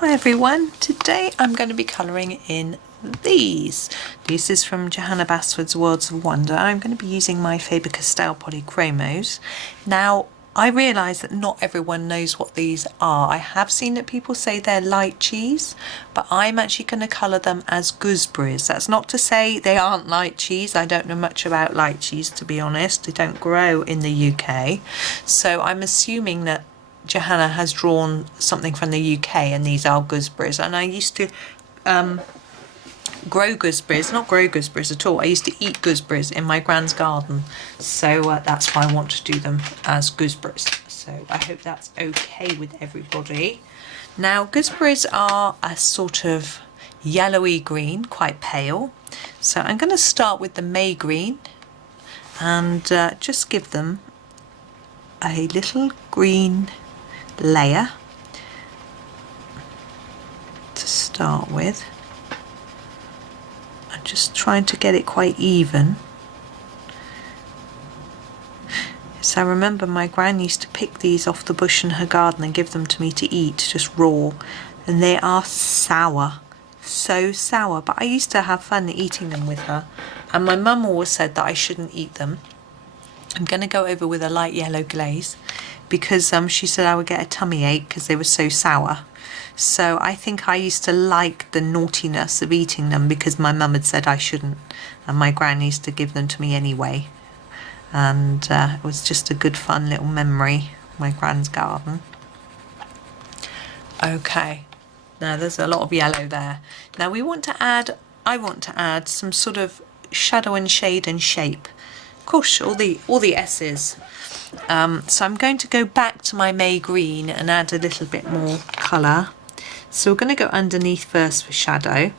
Hi everyone, today I'm going to be colouring in these. This is from Johanna Basford's Worlds of Wonder. I'm going to be using my Faber-Castell Polychromos. Now I realise that not everyone knows what these are. I have seen that people say they're lychees, but I'm actually going to colour them as gooseberries. That's not to say they aren't lychees. I don't know much about lychees, to be honest. They don't grow in the UK. So I'm assuming that Johanna has drawn something from the UK and these are gooseberries, and I used to grow gooseberries, not grow gooseberries at all. I used to eat gooseberries in my grand's garden, so that's why I want to do them as gooseberries. So I hope that's okay with everybody. Now gooseberries are a sort of yellowy green, quite pale, so I'm going to start with the May green and just give them a little green layer to start with. I'm just trying to get it quite even. So I remember my gran used to pick these off the bush in her garden and give them to me to eat just raw, and they are sour, so sour, but I used to have fun eating them with her, and my mum always said that I shouldn't eat them. I'm going to go over with a light yellow glaze because she said I would get a tummy ache because they were so sour. So I think I used to like the naughtiness of eating them because my mum had said I shouldn't, and my gran used to give them to me anyway. And it was just a good fun little memory, my gran's garden. Okay, now there's a lot of yellow there. Now I want to add some sort of shadow and shade and shape. Of course, all the S's. So I'm going to go back to my May green and add a little bit more colour. So we're going to go underneath first for shadow.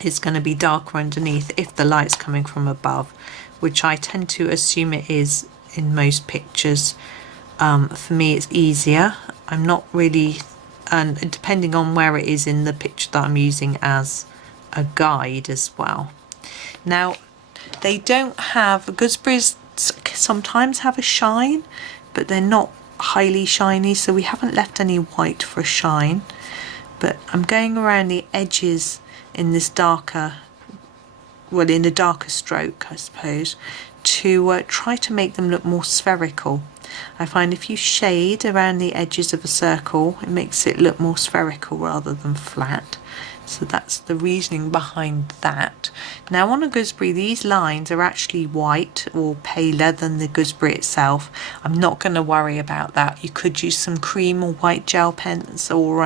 It's going to be darker underneath if the light's coming from above, which I tend to assume it is in most pictures. For me it's easier. I'm not really, and depending on where it is in the picture that I'm using as a guide as well. Now they don't have, gooseberries sometimes have a shine, but they're not highly shiny, so we haven't left any white for a shine. But I'm going around the edges in this darker, well, in a darker stroke, I suppose, to try to make them look more spherical. I find if you shade around the edges of a circle, it makes it look more spherical rather than flat. So that's the reasoning behind that. Now on a gooseberry, these lines are actually white or paler than the gooseberry itself. I'm not going to worry about that. You could use some cream or white gel pens or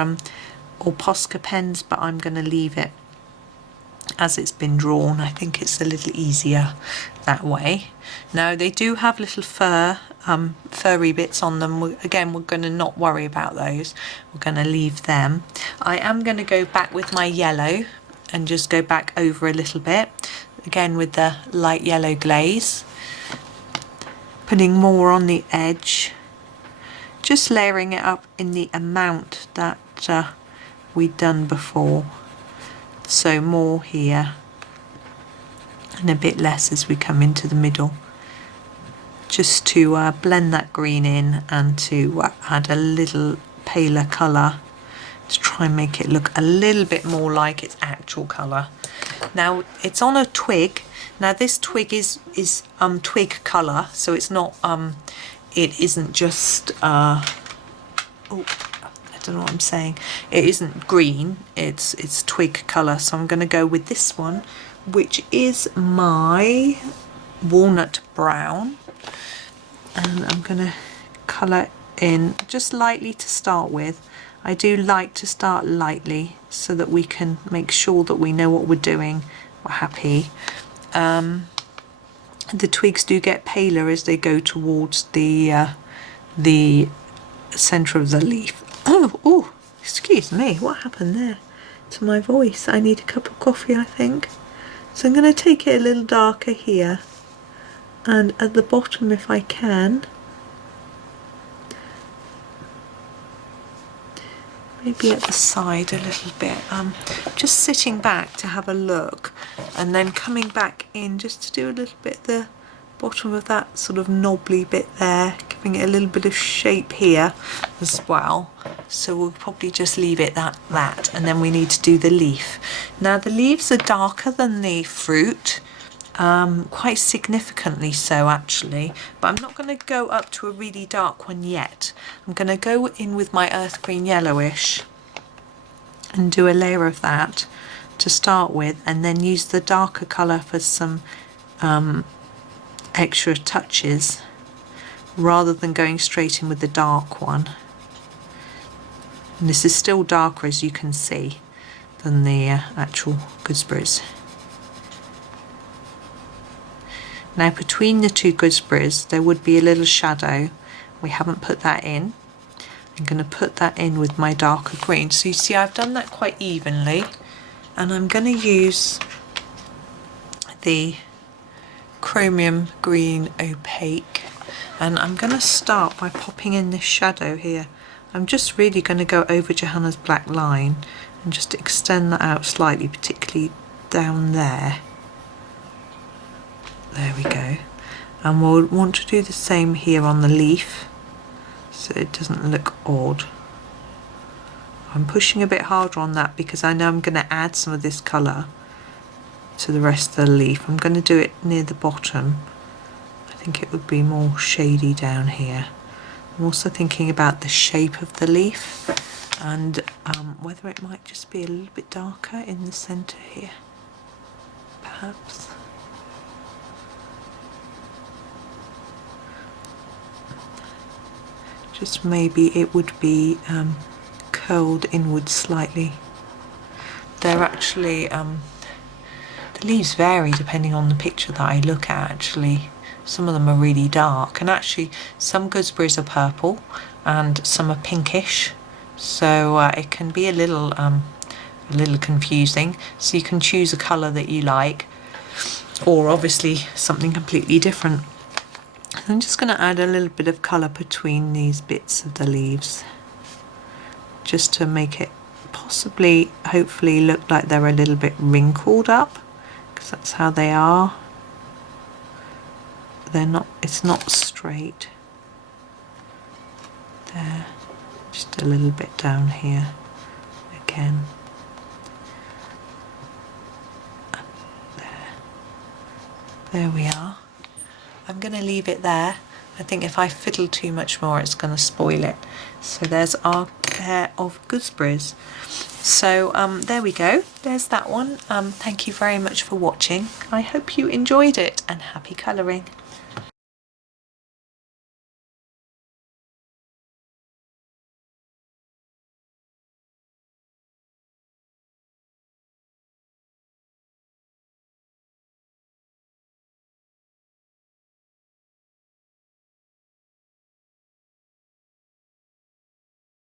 Posca pens, but I'm going to leave it as it's been drawn. I think it's a little easier that way. Now they do have little furry bits on them. Again, we're going to not worry about those. We're going to leave them. I am going to go back with my yellow and just go back over a little bit, again with the light yellow glaze, putting more on the edge, just layering it up in the amount that we'd done before. So more here and a bit less as we come into the middle, just to blend that green in and to add a little paler colour to try and make it look a little bit more like its actual colour. Now it's on a twig. Now this twig is twig colour, so it's not it isn't just I don't know what I'm saying. It isn't green, it's twig colour. So I'm going to go with this one, which is my walnut brown, and I'm going to colour in just lightly to start with. I do like to start lightly so that we can make sure that we know what we're doing. We're happy. The twigs do get paler as they go towards the centre of the leaf. Oh, excuse me, what happened there to my voice? I need a cup of coffee, I think. So I'm going to take it a little darker here, and at the bottom if I can, maybe at the side a little bit, just sitting back to have a look and then coming back in just to do a little bit the bottom of that sort of knobbly bit there, giving it a little bit of shape here as well. So we'll probably just leave it that, and then we need to do the leaf. Now the leaves are darker than the fruit, quite significantly so actually, but I'm not going to go up to a really dark one yet. I'm going to go in with my earth green yellowish and do a layer of that to start with, and then use the darker colour for some extra touches rather than going straight in with the dark one. And this is still darker, as you can see, than the actual gooseberries. Now between the two gooseberries there would be a little shadow. We haven't put that in. I'm going to put that in with my darker green. So you see I've done that quite evenly, and I'm going to use the chromium green opaque, and I'm going to start by popping in this shadow here. I'm just really going to go over Johanna's black line and just extend that out slightly, particularly down there. There we go. And we'll want to do the same here on the leaf so it doesn't look odd. I'm pushing a bit harder on that because I know I'm going to add some of this colour to the rest of the leaf. I'm going to do it near the bottom. I think it would be more shady down here. I'm also thinking about the shape of the leaf and whether it might just be a little bit darker in the centre here, perhaps. Just maybe it would be curled inwards slightly. They're actually, the leaves vary depending on the picture that I look at actually. Some of them are really dark, and actually some gooseberries are purple and some are pinkish, so it can be a little confusing. So you can choose a colour that you like, or obviously something completely different. I'm just going to add a little bit of colour between these bits of the leaves, just to make it possibly, hopefully, look like they're a little bit wrinkled up, because that's how they are. They're not, it's not straight. There, just a little bit down here again. There we are. I'm going to leave it there. I think if I fiddle too much more it's going to spoil it. So there's our pair of gooseberries. So there we go. There's that one. Thank you very much for watching. I hope you enjoyed it, and happy colouring.